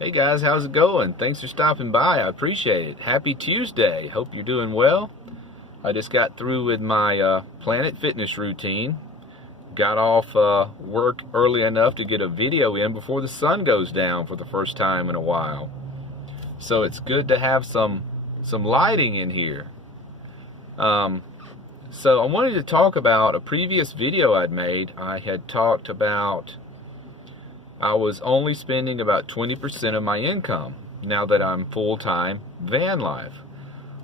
Hey guys, how's it going? Thanks for stopping by. I appreciate it. Happy Tuesday. Hope you're doing well. I just got through with my Planet Fitness routine. Got off work early enough to get a video in before the sun goes down for the first time in a while. So it's good to have some lighting in here. So I wanted to talk about a previous video I'd made. I had talked about I was only spending about 20% of my income now that I'm full-time van life.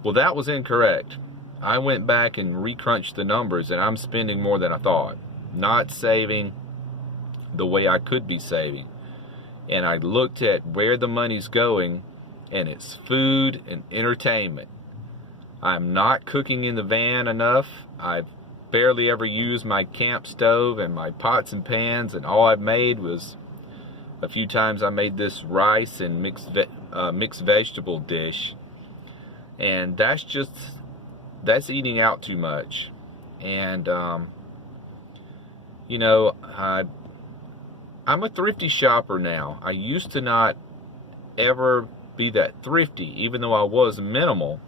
Well, that was incorrect. I went back and recrunched the numbers, and I'm spending more than I thought. Not saving the way I could be saving. And I looked at where the money's going, and it's food and entertainment. I'm not cooking in the van enough. I've barely ever used my camp stove and my pots and pans, and all I've made was a few times I made this rice and mixed vegetable dish, and that's eating out too much. And you know, I'm a thrifty shopper now. I used to not ever be that thrifty, even though I was minimal.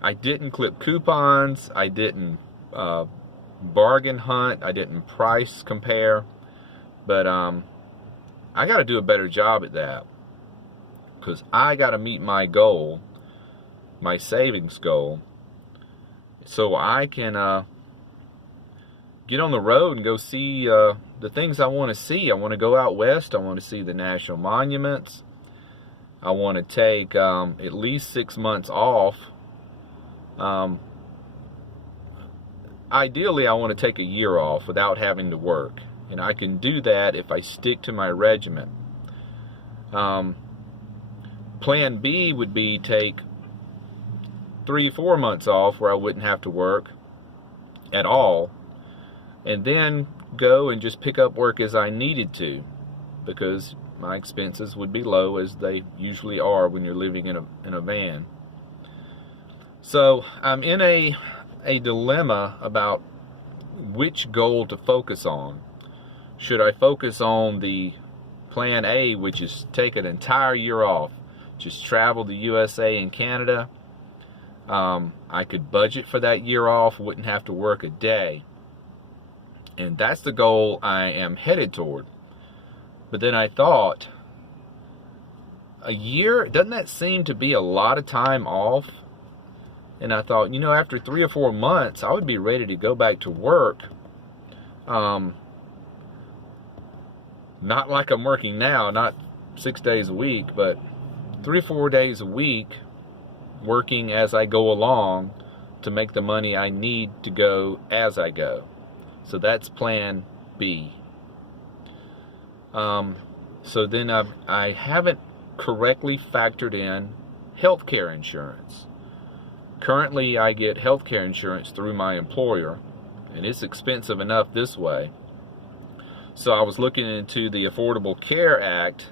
I didn't clip coupons. I didn't bargain hunt. I didn't price compare. But I got to do a better job at that, because I got to meet my goal, my savings goal, so I can get on the road and go see the things I want to see. I want to go out west. I want to see the national monuments. I want to take at least 6 months off. Ideally, I want to take a year off without having to work. And I can do that if I stick to my regimen. Plan B would be take 3-4 months off where I wouldn't have to work at all, and then go and just pick up work as I needed to, because my expenses would be low, as they usually are when you're living in a van. So I'm in a dilemma about which goal to focus on. Should I focus on the plan A, which is take an entire year off, just travel the USA and Canada? I could budget for that year off, wouldn't have to work a day. And that's the goal I am headed toward. But then I thought, a year, doesn't that seem to be a lot of time off? And I thought, after 3 or 4 months, I would be ready to go back to work. Not like I'm working now, not 6 days a week, but 3 or 4 days a week, working as I go along to make the money I need to go as I go. So that's plan B. So then I haven't correctly factored in healthcare insurance. Currently, I get healthcare insurance through my employer, and it's expensive enough this way. So I was looking into the Affordable Care Act,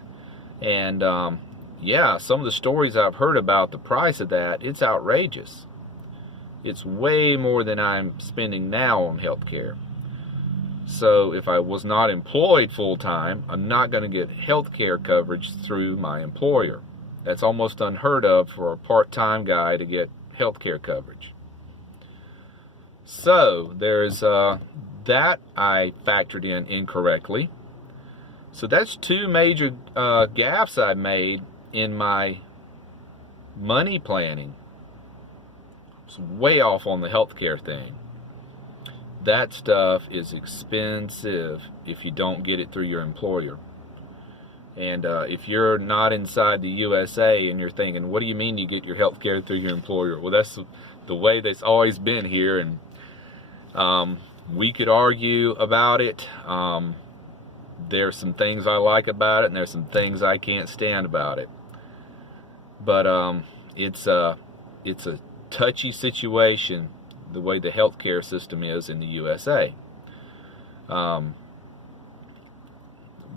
and yeah, some of the stories I've heard about the price of that, it's outrageous. It's way more than I'm spending now on health care. So if I was not employed full-time, I'm not going to get health care coverage through my employer. That's almost unheard of for a part-time guy to get health care coverage. So there's that I factored in incorrectly. So that's 2 major gaffes I made in my money planning. It's way off on the healthcare thing. That stuff is expensive if you don't get it through your employer. And if you're not inside the USA and you're thinking, what do you mean you get your health care through your employer? Well, that's the way that's always been here, and we could argue about it. There's some things I like about it, and there's some things I can't stand about it. But it's a touchy situation, the way the healthcare system is in the USA.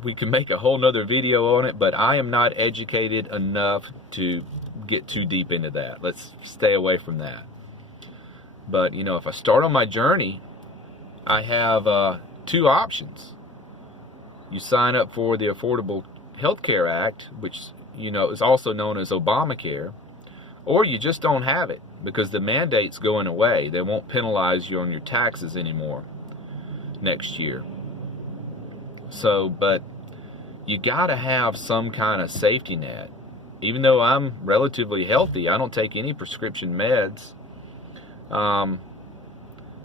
We can make a whole nother video on it, but I am not educated enough to get too deep into that. Let's stay away from that. But if I start on my journey, I have 2 options. You sign up for the Affordable Health Care Act, which, you know, is also known as Obamacare, or you just don't have it because the mandate's going away. They won't penalize you on your taxes anymore next year. So, but you got to have some kind of safety net. Even though I'm relatively healthy, I don't take any prescription meds.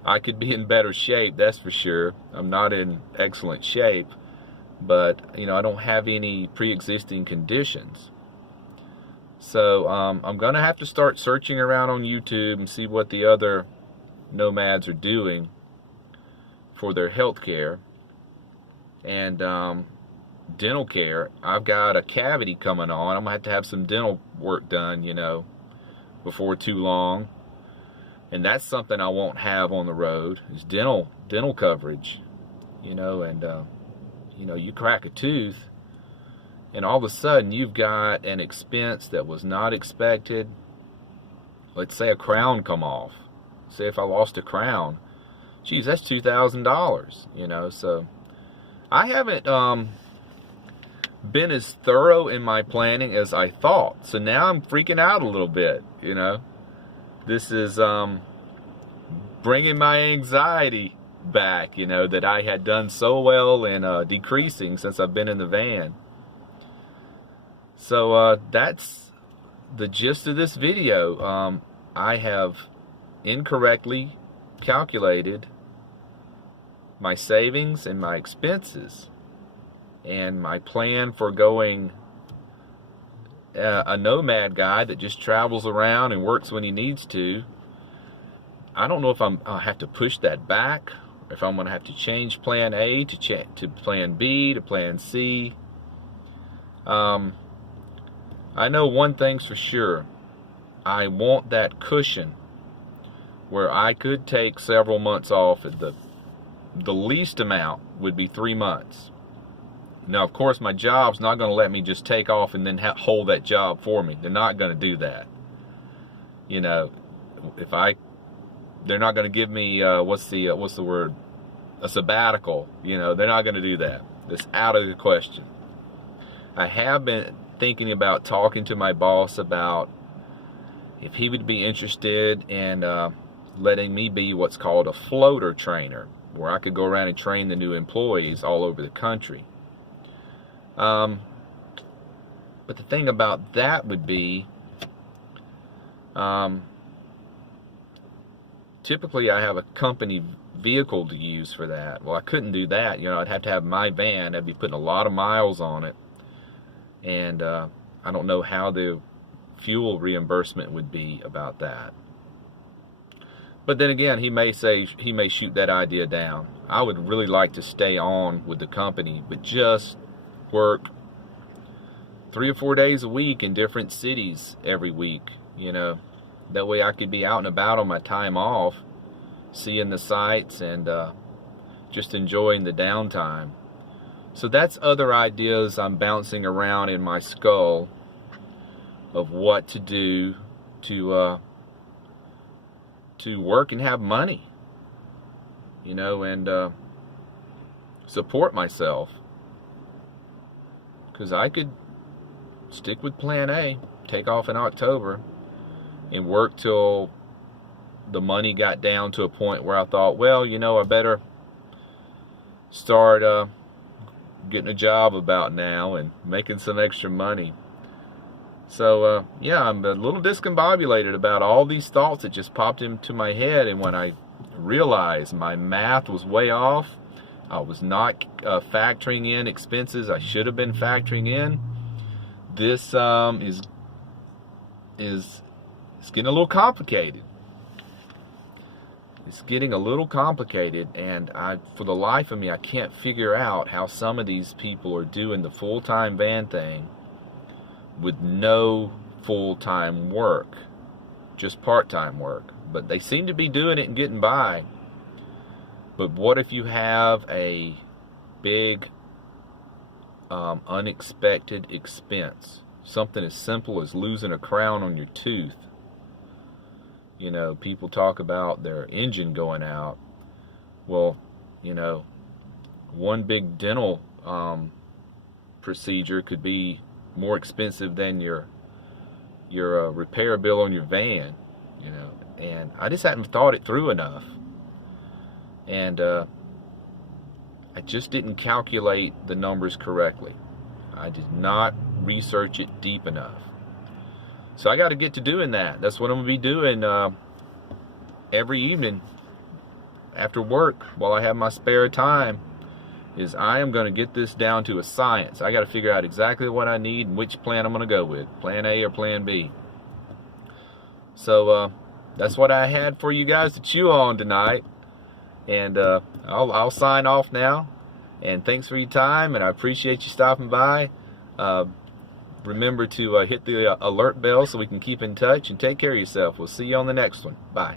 I could be in better shape, that's for sure. I'm not in excellent shape, but you know, I don't have any pre-existing conditions. So I'm gonna have to start searching around on YouTube and see what the other nomads are doing for their health care and dental care. I've got a cavity coming on. I'm gonna have to have some dental work done, you know, before too long. And that's something I won't have on the road, is dental coverage, you know. And you know, you crack a tooth and all of a sudden you've got an expense that was not expected. Let's say a crown come off. Say if I lost a crown, geez, that's $2,000, you know. So I haven't been as thorough in my planning as I thought. So now I'm freaking out a little bit, you know. This is bringing my anxiety back, you know, that I had done so well in decreasing since I've been in the van. So that's the gist of this video. I have incorrectly calculated my savings and my expenses, and my plan for going a nomad guy that just travels around and works when he needs to. I don't know if I'll have to push that back, or if I'm going to have to change plan A to plan B to plan C. I know one thing's for sure. I want that cushion where I could take several months off. The least amount would be 3 months. Now, of course, my job's not going to let me just take off and then hold that job for me. They're not going to do that. You know, they're not going to give me what's the word? A sabbatical. You know, they're not going to do that. It's out of the question. I have been thinking about talking to my boss about if he would be interested in letting me be what's called a floater trainer, where I could go around and train the new employees all over the country. But the thing about that would be, typically I have a company vehicle to use for that. Well, I couldn't do that. You know, I'd have to have my van. I'd be putting a lot of miles on it. And I don't know how the fuel reimbursement would be about that. But then again, he may shoot that idea down. I would really like to stay on with the company, but just work 3 or 4 days a week in different cities every week, you know. That way I could be out and about on my time off, seeing the sights and just enjoying the downtime. So that's other ideas I'm bouncing around in my skull of what to do to work and have money, you know, and support myself. Because I could stick with plan A, take off in October, and work till the money got down to a point where I thought, well, you know, I better start getting a job about now and making some extra money. So, yeah, I'm a little discombobulated about all these thoughts that just popped into my head, and when I realized my math was way off, I was not factoring in expenses I should have been factoring in. This is getting a little complicated. It's getting a little complicated, and for the life of me, I can't figure out how some of these people are doing the full-time van thing with no full-time work, just part-time work. But they seem to be doing it and getting by. But what if you have a big unexpected expense? Something as simple as losing a crown on your tooth. You know, people talk about their engine going out. Well, you know, one big dental procedure could be more expensive than your repair bill on your van, you know. And I just hadn't thought it through enough, and I just didn't calculate the numbers correctly. I did not research it deep enough. So I got to get to doing that. That's what I'm going to be doing every evening after work while I have my spare time, is I am going to get this down to a science. I got to figure out exactly what I need and which plan I'm going to go with, plan A or plan B. So that's what I had for you guys to chew on tonight. And I'll sign off now. And thanks for your time, and I appreciate you stopping by. Remember to hit the alert bell so we can keep in touch, and take care of yourself. We'll see you on the next one. Bye.